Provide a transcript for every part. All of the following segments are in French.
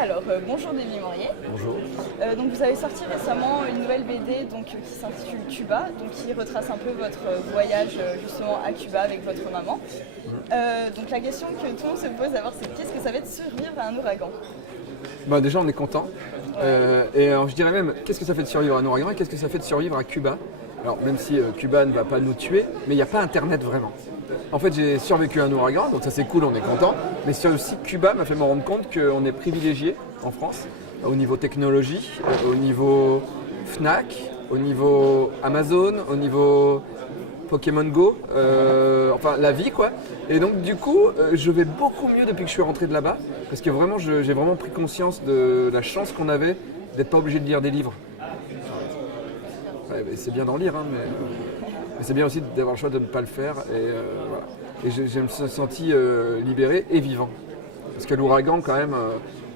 Alors, bonjour David Morier. Bonjour. Donc vous avez sorti récemment une nouvelle BD qui s'intitule Cuba, qui retrace un peu votre voyage justement à Cuba avec votre maman. Donc la question que tout le monde se pose d'abord, c'est qu'est-ce que ça va être de survivre à un ouragan? Bah déjà on est content. Et alors, je dirais même qu'est-ce que ça fait de survivre à un ouragan et qu'est-ce que ça fait de survivre à Cuba. Alors même si Cuba ne va pas nous tuer, mais il n'y a pas internet vraiment. En fait j'ai survécu à un ouragan, donc ça c'est cool, on est content. Mais aussi Cuba m'a fait me rendre compte qu'on est privilégié en France au niveau technologie, au niveau Fnac, au niveau Amazon, au niveau Pokémon Go, enfin la vie quoi. Et donc du coup je vais beaucoup mieux depuis que je suis rentré de là-bas, parce que vraiment j'ai vraiment pris conscience de la chance qu'on avait d'être pas obligé de lire des livres. Ouais, c'est bien d'en lire, hein, mais c'est bien aussi d'avoir le choix de ne pas le faire. Et, voilà. Et je me suis senti libéré et vivant. Parce que l'ouragan quand même,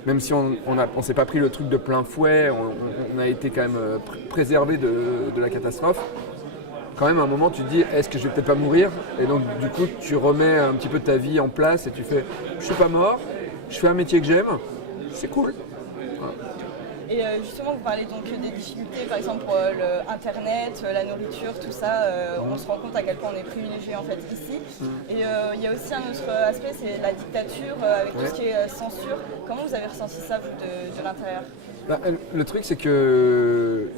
même si on ne s'est pas pris le truc de plein fouet, on a été quand même préservé de la catastrophe. Quand même à un moment tu te dis est-ce que je vais peut-être pas mourir, et donc du coup tu remets un petit peu ta vie en place et tu fais je suis pas mort, je fais un métier que j'aime, c'est cool. Voilà. Et justement vous parlez donc des difficultés par exemple pour internet, la nourriture, tout ça, on se rend compte à quel point on est privilégié en fait ici. Et il y a aussi un autre aspect, c'est la dictature avec tout ce qui est censure. Comment vous avez ressenti ça vous de l'intérieur? Bah, le truc c'est que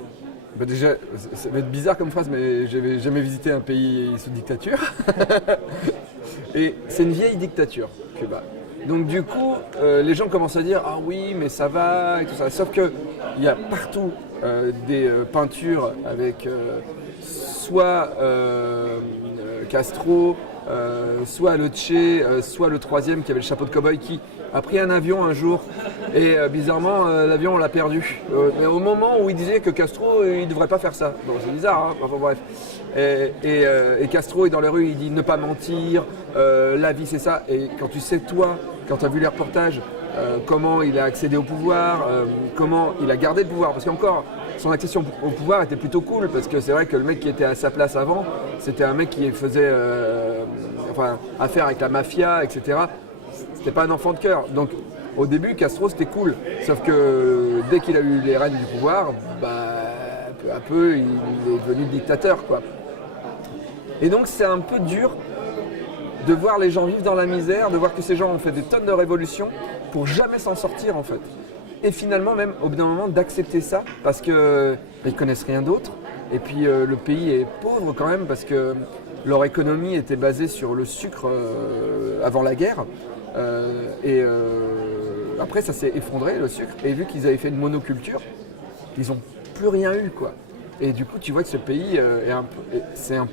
bah déjà, ça va être bizarre comme phrase, mais j'avais jamais visité un pays sous dictature. Et c'est une vieille dictature, Cuba. Donc du coup, les gens commencent à dire « Ah oui, mais ça va » et tout ça. Sauf qu'il y a partout des peintures avec soit Castro, soit le Che, soit le troisième qui avait le chapeau de cow-boy qui a pris un avion un jour et bizarrement l'avion on l'a perdu. Mais au moment où il disait que Castro il ne devrait pas faire ça. Bon c'est bizarre, hein, enfin bref. Et Castro est dans les rues, il dit ne pas mentir, la vie c'est ça. Et quand tu sais toi, quand tu as vu les reportages, comment il a accédé au pouvoir, comment il a gardé le pouvoir, parce qu'encore son accession au pouvoir était plutôt cool, parce que c'est vrai que le mec qui était à sa place avant, c'était un mec qui faisait affaire avec la mafia, etc. C'était pas un enfant de cœur. Donc au début, Castro c'était cool. Sauf que dès qu'il a eu les rênes du pouvoir, peu à peu, il est devenu dictateur, quoi. Et donc c'est un peu dur de voir les gens vivre dans la misère, de voir que ces gens ont fait des tonnes de révolutions pour jamais s'en sortir en fait. Et finalement même au bout d'un moment d'accepter ça parce qu'ils ne connaissent rien d'autre. Et puis le pays est pauvre quand même parce que leur économie était basée sur le sucre avant la guerre. Après ça s'est effondré le sucre. Et vu qu'ils avaient fait une monoculture, ils n'ont plus rien eu quoi. Et du coup tu vois que ce pays c'est un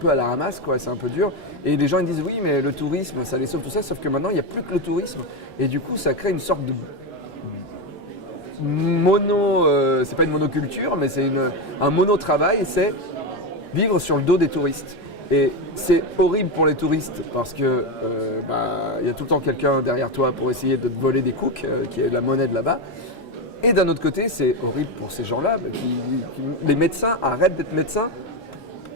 peu à la ramasse quoi, c'est un peu dur. Et les gens ils disent oui mais le tourisme ça les sauve tout ça, sauf que maintenant il n'y a plus que le tourisme. Et du coup ça crée une sorte de c'est pas une monoculture mais c'est un monotravail, c'est vivre sur le dos des touristes. Et c'est horrible pour les touristes parce que y a tout le temps quelqu'un derrière toi pour essayer de te voler des cooks, qui est la monnaie de là-bas. Et d'un autre côté, c'est horrible pour ces gens-là. Les médecins arrêtent d'être médecins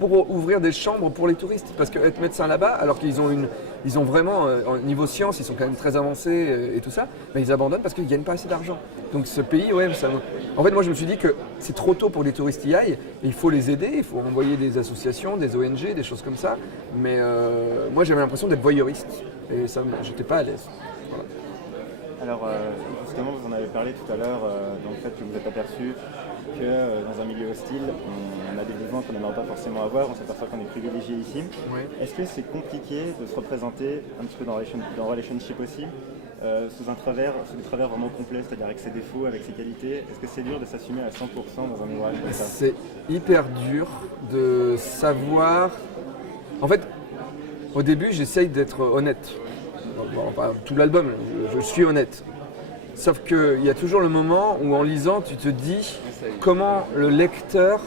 pour ouvrir des chambres pour les touristes. Parce qu'être médecin là-bas, alors qu'ils ont vraiment, niveau science, ils sont quand même très avancés et tout ça, mais ils abandonnent parce qu'ils ne gagnent pas assez d'argent. Donc ce pays, en fait, moi je me suis dit que c'est trop tôt pour les touristes y aillent. Et il faut les aider, il faut envoyer des associations, des ONG, des choses comme ça. Mais moi j'avais l'impression d'être voyeuriste. Et ça, j'étais pas à l'aise. Voilà. Alors justement, vous en avez parlé tout à l'heure, dans le fait que vous êtes aperçu que dans un milieu hostile, on a des besoins qu'on n'aimerait pas forcément avoir, on s'aperçoit qu'on est privilégié ici. Oui. Est-ce que c'est compliqué de se représenter un petit peu dans Relationship aussi, sous des travers vraiment complets, c'est-à-dire avec ses défauts, avec ses qualités? Est-ce que c'est dur de s'assumer à 100% dans un ouvrage comme ça? C'est hyper dur de savoir... En fait, au début, j'essaye d'être honnête. Enfin, tout l'album, je suis honnête. Sauf qu'il y a toujours le moment où en lisant, tu te dis comment le lecteur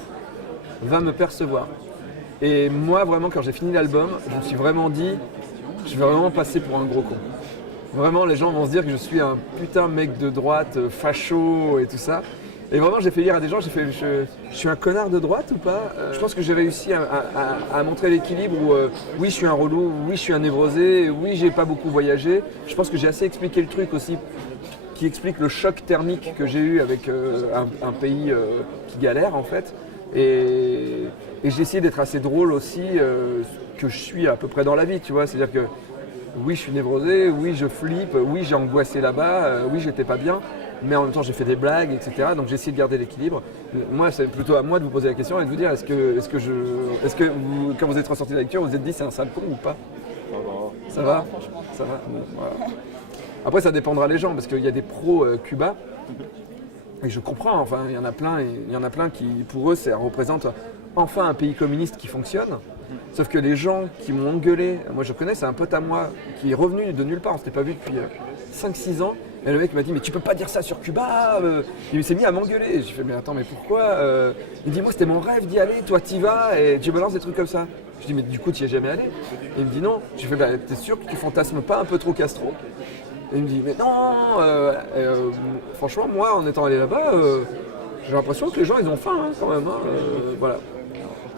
va me percevoir. Et moi, vraiment, quand j'ai fini l'album, je me suis vraiment dit, je vais vraiment passer pour un gros con. Vraiment, les gens vont se dire que je suis un putain mec de droite, facho et tout ça. Et vraiment, j'ai fait lire à des gens, j'ai fait je suis un connard de droite ou pas? Je pense que j'ai réussi à montrer l'équilibre où oui, je suis un relou, oui, je suis un névrosé, oui, j'ai pas beaucoup voyagé. Je pense que j'ai assez expliqué le truc aussi qui explique le choc thermique que j'ai eu avec un pays qui galère en fait. Et j'ai essayé d'être assez drôle aussi, que je suis à peu près dans la vie, tu vois. C'est-à-dire que oui, je suis névrosé, oui, je flippe, oui, j'ai angoissé là-bas, oui, j'étais pas bien, mais en même temps, j'ai fait des blagues, etc. Donc j'ai essayé de garder l'équilibre. Moi, c'est plutôt à moi de vous poser la question et de vous dire, est-ce que vous, quand vous êtes ressorti de la lecture, vous vous êtes dit c'est un sale con ou pas? Ça va? Franchement. Ça va? Bon, voilà. Après, ça dépendra des gens, parce qu'il y a des pros Cuba. Et je comprends, enfin, il y en a plein qui, pour eux, ça représente enfin un pays communiste qui fonctionne. Sauf que les gens qui m'ont engueulé, moi je connais, c'est un pote à moi qui est revenu de nulle part, on s'était pas vu depuis 5-6 ans. Et le mec m'a dit, mais tu peux pas dire ça sur Cuba. Il s'est mis à m'engueuler. Et j'ai fait, mais attends, mais pourquoi Il dit, moi c'était mon rêve d'y aller, toi t'y vas et tu balances des trucs comme ça. Je dis, mais du coup tu y es jamais allé? Et il me dit non. J'ai fait, bah t'es sûr que tu fantasmes pas un peu trop Castro? Et il me dit, mais non, franchement, moi, en étant allé là-bas, j'ai l'impression que les gens, ils ont faim, hein, quand même. Voilà.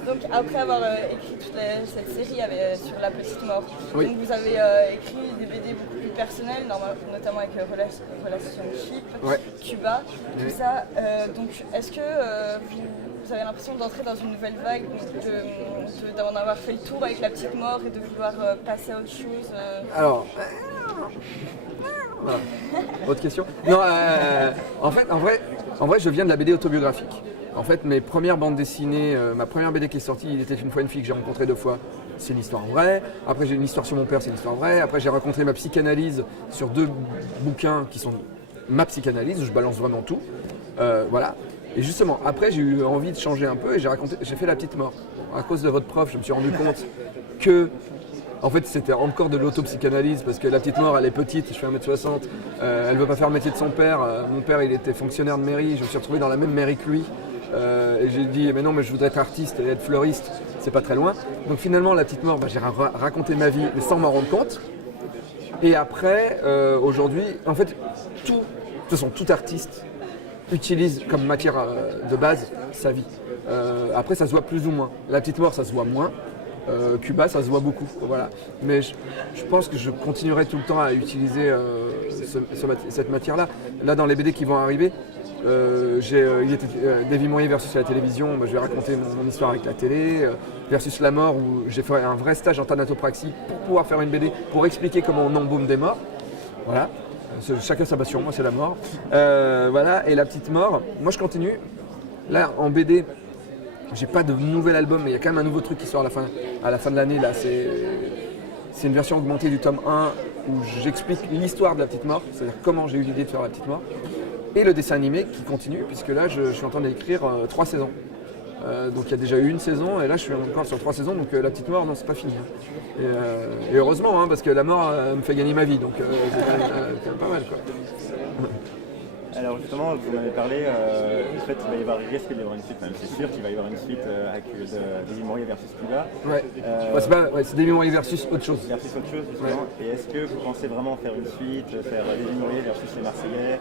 Donc, après avoir écrit toute cette série sur La Petite Mort, Oui. donc vous avez écrit des BD beaucoup plus personnels, notamment avec Relationship, Ouais. Cuba, tout Oui. ça. Donc, est-ce que vous avez l'impression d'entrer dans une nouvelle vague, d'en avoir fait le tour avec La Petite Mort et de vouloir passer à autre chose Alors, voilà. Autre question? Non, en vrai, je viens de la BD autobiographique. En fait, mes premières bandes dessinées, ma première BD qui est sortie, Il était une fois une fille que j'ai rencontrée 2 fois, c'est une histoire vraie. Après, j'ai une histoire sur mon père, c'est une histoire vraie. Après, j'ai raconté ma psychanalyse sur 2 bouquins qui sont ma psychanalyse, où je balance vraiment tout. Voilà. Et justement, après, j'ai eu envie de changer un peu et j'ai fait La Petite Mort. À cause de votre prof, je me suis rendu compte que en fait, c'était encore de l'autopsychanalyse parce que La Petite Mort, elle est petite, je fais 1m60, elle veut pas faire le métier de son père. Mon père, il était fonctionnaire de mairie, je me suis retrouvé dans la même mairie que lui. Et j'ai dit, mais non, mais je voudrais être artiste et être fleuriste, c'est pas très loin. Donc finalement, La Petite Mort, j'ai raconté ma vie, mais sans m'en rendre compte. Et après, aujourd'hui, en fait, tout artiste utilise comme matière de base sa vie. Après, ça se voit plus ou moins. La Petite Mort, ça se voit moins. Cuba, ça se voit beaucoup, voilà. Mais je pense que je continuerai tout le temps à utiliser cette matière-là. Là, dans les BD qui vont arriver, Davy Mourier versus la télévision, je vais raconter mon histoire avec la télé, versus la mort, où j'ai fait un vrai stage en thanatopraxie pour pouvoir faire une BD, pour expliquer comment on embaume des morts. Voilà. Chacun sa passion, moi c'est la mort. Voilà, et La Petite Mort, moi je continue. Là, en BD, j'ai pas de nouvel album, mais il y a quand même un nouveau truc qui sort à la fin de l'année. Là, c'est une version augmentée du tome 1 où j'explique l'histoire de La Petite Mort, c'est-à-dire comment j'ai eu l'idée de faire La Petite Mort. Et le dessin animé qui continue, puisque là, je suis en train d'écrire 3 saisons. Donc il y a déjà eu 1 saison, et là je suis encore sur 3 saisons, donc La Petite Mort, non, c'est pas fini. Hein. Et heureusement, hein, parce que la mort me fait gagner ma vie, donc c'est quand même pas mal, quoi. Alors justement, vous en avez parlé, en fait, il va y avoir, risque d'y avoir une suite, même c'est sûr qu'il va y avoir une suite avec Davy Mourier versus Cuba. Ouais, c'est Davy Mourier versus autre chose. Versus autre chose, justement. Ouais. Et est-ce que vous pensez vraiment faire une suite, faire Davy Mourier versus les Marseillais?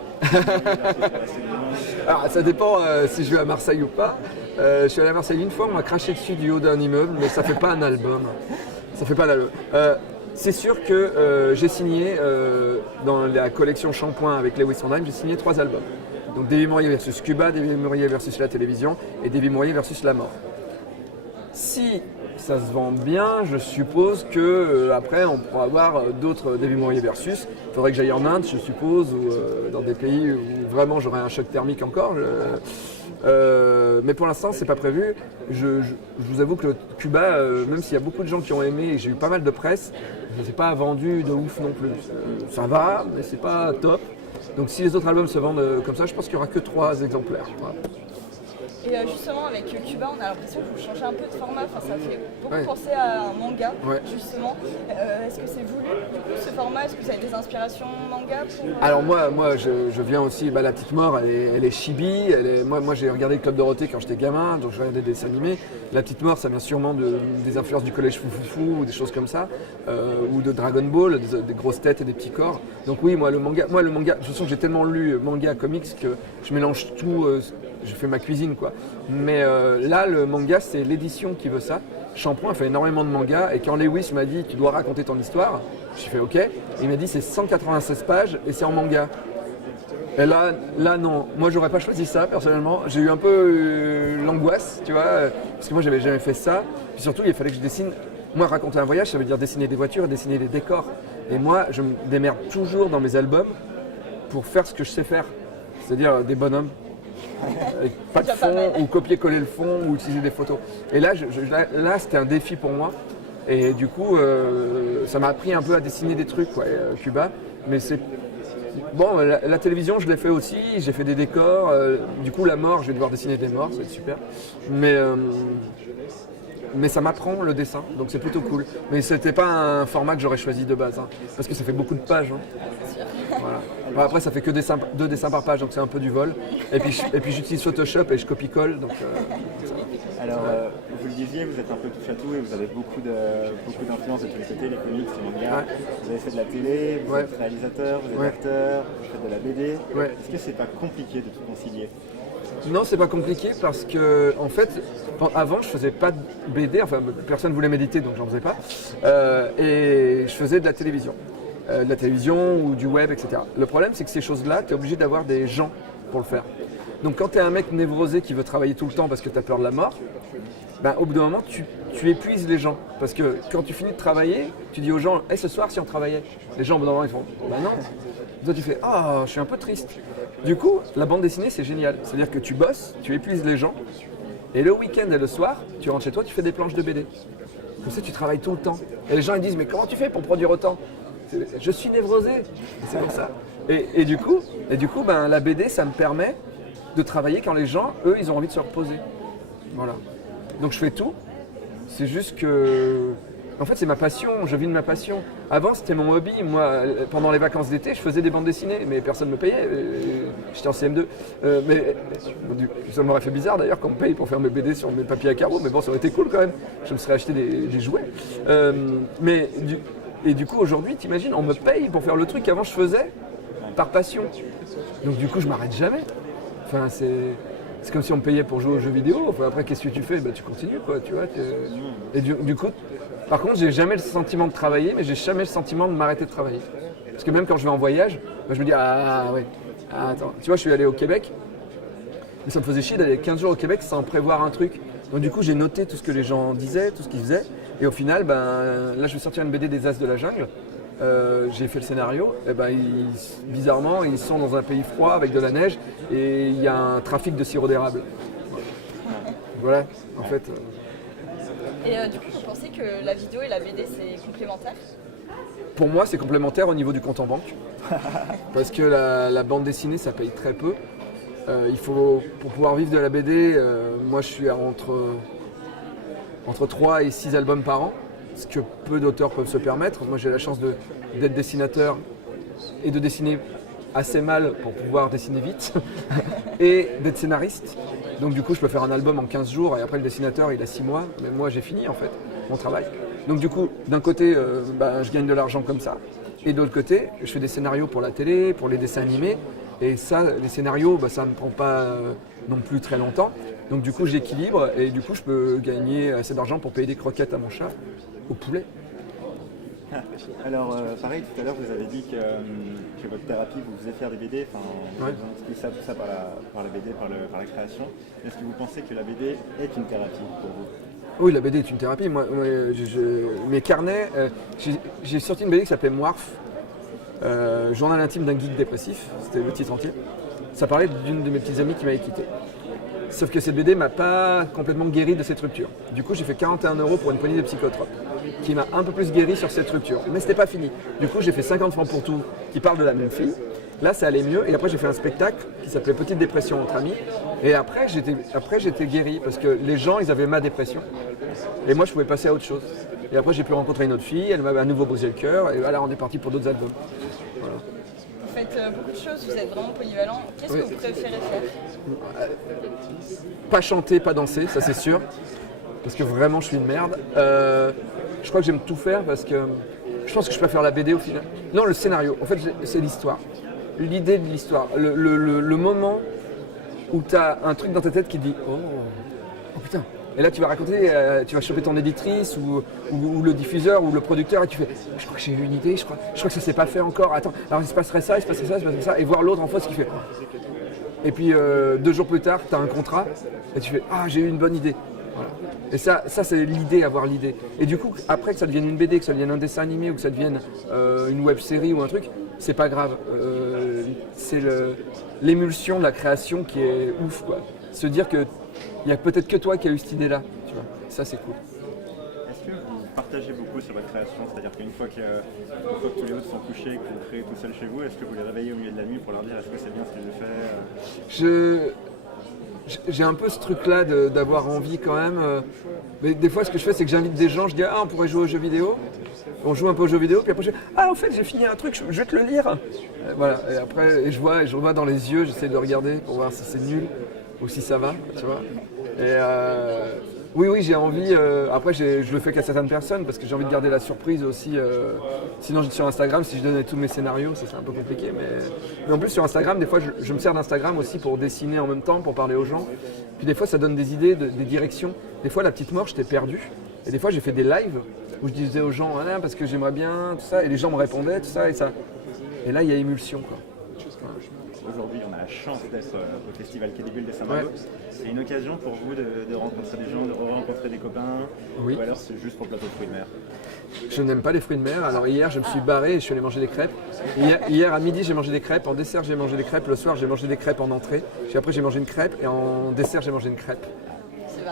Alors ça dépend si je vais à Marseille ou pas. Je suis allé à Marseille une fois, on m'a craché dessus du haut d'un immeuble, mais ça fait pas un album. Ça fait pas l'album. C'est sûr que j'ai signé dans la collection Shampoing avec Lewis Trondheim, j'ai signé 3 albums. Donc Davy Mourier versus Cuba, Davy Mourier versus la télévision et Davy Mourier versus la mort. Si ça se vend bien, je suppose que après on pourra avoir d'autres Davy Mourier versus. Il faudrait que j'aille en Inde, je suppose, ou dans des pays où vraiment j'aurai un choc thermique encore. Mais pour l'instant, c'est pas prévu. Je vous avoue que Cuba, même s'il y a beaucoup de gens qui ont aimé et j'ai eu pas mal de presse, je ne les ai pas vendu de ouf non plus. Ça va, mais c'est pas top. Donc si les autres albums se vendent comme ça, je pense qu'il n'y aura que 3 exemplaires. Voilà. Et justement, avec Cuba, on a l'impression que vous changez un peu de format. Enfin, ça fait beaucoup penser à un manga, justement. Est-ce que c'est voulu, du coup, ce format? Est-ce que vous avez des inspirations manga Alors moi je viens aussi, La Petite Mort, elle est chibi. Moi, j'ai regardé le Club Dorothée quand j'étais gamin, donc je regardais des dessins animés. La Petite Mort, ça vient sûrement des influences du collège Foufoufou, ou des choses comme ça, ou de Dragon Ball, des grosses têtes et des petits corps. Donc oui, moi le manga, de toute façon j'ai tellement lu manga, comics que je mélange tout. Je fais ma cuisine, quoi. Mais là, le manga, c'est l'édition qui veut ça. Shampoing fait énormément de mangas et quand Lewis m'a dit tu dois raconter ton histoire, j'ai fait ok. Et il m'a dit c'est 196 pages et c'est en manga. Et là non, moi j'aurais pas choisi ça personnellement. J'ai eu un peu l'angoisse, tu vois, parce que moi j'avais jamais fait ça. Puis surtout il fallait que je dessine. Moi raconter un voyage, ça veut dire dessiner des voitures et dessiner des décors. Et moi je me démerde toujours dans mes albums pour faire ce que je sais faire, c'est-à-dire des bonhommes. Avec pas de fond, ou copier-coller le fond, ou utiliser des photos. Et là, là c'était un défi pour moi. Et du coup, ça m'a appris un peu à dessiner des trucs, Cuba. Mais c'est... Bon, la télévision, je l'ai fait aussi, j'ai fait des décors. Du coup, la mort, je vais devoir dessiner des morts, c'est super. Mais ça m'apprend le dessin, donc c'est plutôt cool. Mais c'était pas un format que j'aurais choisi de base, hein, parce que ça fait beaucoup de pages. Hein. Voilà. Bon, après, ça fait que 2 dessins par page, donc c'est un peu du vol. Et puis j'utilise Photoshop et je copie-colle. Donc, alors, vous le disiez, vous êtes un peu touche à tout et vous avez beaucoup d'influences de tous les côtés, les comics, les mangas. Ouais. Vous avez fait de la télé, vous êtes réalisateur, vous êtes acteur, vous faites de la BD. Ouais. Est-ce que c'est pas compliqué de tout concilier? Non, c'est pas compliqué parce que, en fait, avant je faisais pas de BD, enfin personne voulait m'éditer donc j'en faisais pas. Et je faisais de la télévision. Ou du web, etc. Le problème, c'est que ces choses-là, tu es obligé d'avoir des gens pour le faire. Donc quand tu es un mec névrosé qui veut travailler tout le temps parce que tu as peur de la mort, ben, au bout d'un moment, tu épuises les gens. Parce que quand tu finis de travailler, tu dis aux gens hey, « ce soir, si on travaillait ?» Les gens, au bout d'un moment, ils font « bah non ». Toi, tu fais « ah, je suis un peu triste ». Du coup, la bande dessinée, c'est génial. C'est-à-dire que tu bosses, tu épuises les gens, et le week-end et le soir, tu rentres chez toi, tu fais des planches de BD. Comme ça, tu travailles tout le temps. Et les gens, ils disent « mais comment tu fais pour produire autant ?» Je suis névrosé, c'est pour ça. Et du coup, ben, la BD, ça me permet de travailler quand les gens, eux, ils ont envie de se reposer. Voilà. Donc je fais tout. C'est juste que... En fait, c'est ma passion, je vis de ma passion. Avant, c'était mon hobby. Moi, pendant les vacances d'été, je faisais des bandes dessinées, mais personne ne me payait. J'étais en CM2. Mais ça m'aurait fait bizarre d'ailleurs qu'on me paye pour faire mes BD sur mes papiers à carreaux, mais bon, ça aurait été cool quand même. Je me serais acheté des jouets. Et du coup, aujourd'hui, t'imagines, on me paye pour faire le truc qu'avant je faisais par passion. Donc du coup, je m'arrête jamais. Enfin, c'est comme si on me payait pour jouer aux jeux vidéo. Enfin, après, qu'est-ce que tu fais? Ben, tu continues, quoi, tu vois. Et du coup, par contre, j'ai jamais le sentiment de travailler, mais j'ai jamais le sentiment de m'arrêter de travailler. Parce que même quand je vais en voyage, ben, je me dis, attends. Tu vois, je suis allé au Québec, mais ça me faisait chier d'aller 15 jours au Québec sans prévoir un truc. Donc du coup, j'ai noté tout ce que les gens disaient, tout ce qu'ils faisaient. Et au final, ben, là, je vais sortir une BD des As de la jungle. J'ai fait le scénario. Et ben, bizarrement, ils sont dans un pays froid avec de la neige et il y a un trafic de sirop d'érable. Voilà, en fait. Et du coup, vous pensez que la vidéo et la BD, c'est complémentaire? Pour moi, c'est complémentaire au niveau du compte en banque. Parce que la bande dessinée, ça paye très peu. Il faut, pour pouvoir vivre de la BD, moi, je suis entre 3 et 6 albums par an, ce que peu d'auteurs peuvent se permettre. Moi, j'ai la chance d'être dessinateur et de dessiner assez mal pour pouvoir dessiner vite et d'être scénariste. Donc du coup, je peux faire un album en 15 jours et après le dessinateur, il a 6 mois. Mais moi, j'ai fini en fait mon travail. Donc du coup, d'un côté, je gagne de l'argent comme ça. Et de l'autre côté, je fais des scénarios pour la télé, pour les dessins animés. Et ça, les scénarios, ça ne me prend pas non plus très longtemps. Donc du coup, j'équilibre et du coup, je peux gagner assez d'argent pour payer des croquettes à mon chat, au poulet. Alors, pareil, tout à l'heure, vous avez dit que votre thérapie vous faisait faire des BD. Enfin, vous expliquez ça par la BD, par la création. Est-ce que vous pensez que la BD est une thérapie pour vous? Oui, la BD est une thérapie. Moi, mes carnets, j'ai sorti une BD qui s'appelait Moirf, Journal intime d'un geek dépressif. C'était le titre entier. Ça parlait d'une de mes petites amies qui m'avait quitté. Sauf que cette BD m'a pas complètement guéri de cette rupture. Du coup, j'ai fait 41 € pour une poignée de psychotropes, qui m'a un peu plus guéri sur cette rupture. Mais c'était pas fini. Du coup, j'ai fait 50 francs pour tout, qui parle de la même fille. Là, ça allait mieux. Et après, j'ai fait un spectacle qui s'appelait Petite dépression entre amis. Et après, j'étais guéri parce que les gens, ils avaient ma dépression. Et moi, je pouvais passer à autre chose. Et après, j'ai pu rencontrer une autre fille. Elle m'avait à nouveau brisé le cœur. Et voilà, on est parti pour d'autres albums. Voilà. Vous faites beaucoup de choses, vous êtes vraiment polyvalent. Qu'est-ce que vous préférez faire? Pas chanter, pas danser, ça c'est sûr. Parce que vraiment, je suis une merde. Je crois que j'aime tout faire parce que je pense que je préfère la BD au final. Non, le scénario. En fait, c'est l'histoire. L'idée de l'histoire. Le moment où tu as un truc dans ta tête qui dit oh putain, Et là, tu vas raconter, tu vas choper ton éditrice ou le diffuseur ou le producteur et tu fais je crois que j'ai eu une idée, je crois que ça s'est pas fait encore. Attends, alors il se passerait ça, il se passerait ça, il se passerait ça. Et voir l'autre en face qui fait. Et puis 2 jours plus tard, tu as un contrat et tu fais ah, j'ai eu une bonne idée. Voilà. Et ça c'est l'idée, avoir l'idée. Et du coup, après que ça devienne une BD, que ça devienne un dessin animé ou que ça devienne une web série ou un truc, c'est pas grave. C'est l'émulsion de la création qui est ouf, quoi. Se dire qu'il n'y a peut-être que toi qui as eu cette idée-là. Tu vois. Ça, c'est cool. Est-ce que vous partagez beaucoup sur votre création? C'est-à-dire qu'une fois que tous les autres sont couchés et que vous créez tout seul chez vous, est-ce que vous les réveillez au milieu de la nuit pour leur dire est-ce que c'est bien ce que je fais? J'ai un peu ce truc-là d'avoir envie quand même. Mais des fois, ce que je fais, c'est que j'invite des gens, je dis ah, on pourrait jouer aux jeux vidéo. On joue un peu aux jeux vidéo, puis après je dis ah, en fait, j'ai fini un truc, je vais te le lire. Voilà, et après, je vois dans les yeux, j'essaie de regarder pour voir si c'est nul ou si ça va, tu vois. Et oui, j'ai envie. Après, je le fais qu'à certaines personnes parce que j'ai envie de garder la surprise aussi. Sinon, sur Instagram, si je donnais tous mes scénarios, ça serait un peu compliqué. Mais en plus, sur Instagram, des fois, je me sers d'Instagram aussi pour dessiner en même temps, pour parler aux gens. Puis des fois, ça donne des idées, des directions. Des fois, la petite mort, j'étais perdu. Et des fois, j'ai fait des lives où je disais aux gens ah, parce que j'aimerais bien, tout ça. Et les gens me répondaient, tout ça. Et là, il y a émulsion, quoi. Aujourd'hui, on a la chance d'être au festival Quai des Bulles de Saint-Malo. Ouais. C'est une occasion pour vous de rencontrer des gens, de rencontrer des copains, oui. Ou alors c'est juste pour le plateau de fruits de mer? Je n'aime pas les fruits de mer. Alors hier, je me suis barré et je suis allé manger des crêpes. Hier à midi, j'ai mangé des crêpes. En dessert, j'ai mangé des crêpes. Le soir, j'ai mangé des crêpes en entrée. Puis après, j'ai mangé une crêpe et en dessert, j'ai mangé une crêpe.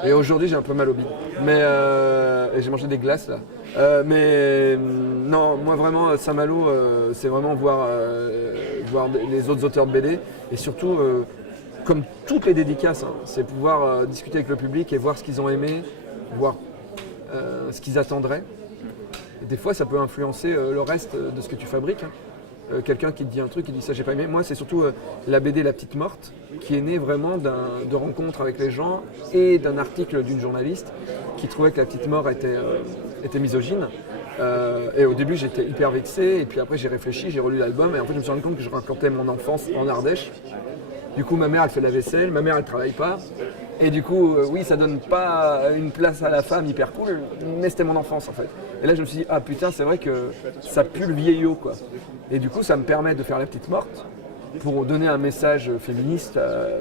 Et aujourd'hui, j'ai un peu mal au bide. Et j'ai mangé des glaces là. Non, moi vraiment, Saint-Malo, c'est vraiment voir les autres auteurs de BD. Et surtout, comme toutes les dédicaces, hein, c'est pouvoir discuter avec le public et voir ce qu'ils ont aimé, voir ce qu'ils attendraient. Et des fois, ça peut influencer le reste de ce que tu fabriques. Hein. Quelqu'un qui te dit un truc, qui dit ça j'ai pas aimé. Moi, c'est surtout la BD La Petite Morte, qui est née vraiment de rencontres avec les gens et d'un article d'une journaliste qui trouvait que La Petite Mort était misogyne. Et au début, j'étais hyper vexé. Et puis après, j'ai réfléchi, j'ai relu l'album. Et en fait, je me suis rendu compte que je racontais mon enfance en Ardèche. Du coup, ma mère, elle fait la vaisselle. Ma mère, elle travaille pas. Et du coup, oui, ça donne pas une place à la femme hyper cool, mais c'était mon enfance en fait. Et là, je me suis dit, ah putain, c'est vrai que ça pue le vieillot quoi. Et du coup, ça me permet de faire La Petite Morte pour donner un message féministe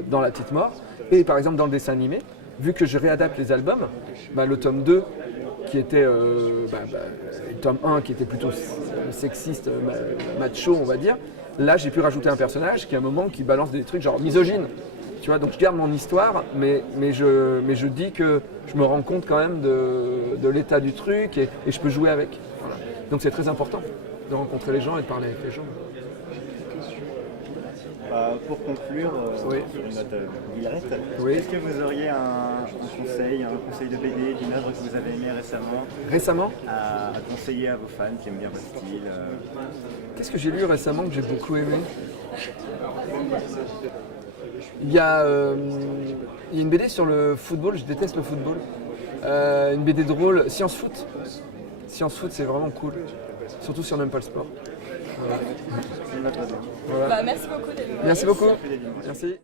dans La Petite Morte. Et par exemple, dans le dessin animé, vu que je réadapte les albums, le tome 2, qui était le tome 1, qui était plutôt sexiste, macho, on va dire, là, j'ai pu rajouter un personnage qui, à un moment, qui balance des trucs genre misogyne. Tu vois, donc je garde mon histoire, mais je dis que je me rends compte quand même de l'état du truc et je peux jouer avec. Voilà. Donc c'est très important de rencontrer les gens et de parler avec les gens. Pour conclure, oui. Sur une note directe, oui. Est-ce que vous auriez un conseil de BD, d'une œuvre que vous avez aimée récemment à conseiller à vos fans qui aiment bien votre style Qu'est-ce que j'ai lu récemment que j'ai beaucoup aimé? Il y a une BD sur le football, je déteste le football. Une BD drôle, Science Foot. Science Foot, c'est vraiment cool. Surtout si on n'aime pas le sport. Voilà. Merci beaucoup, David. Merci beaucoup. Merci.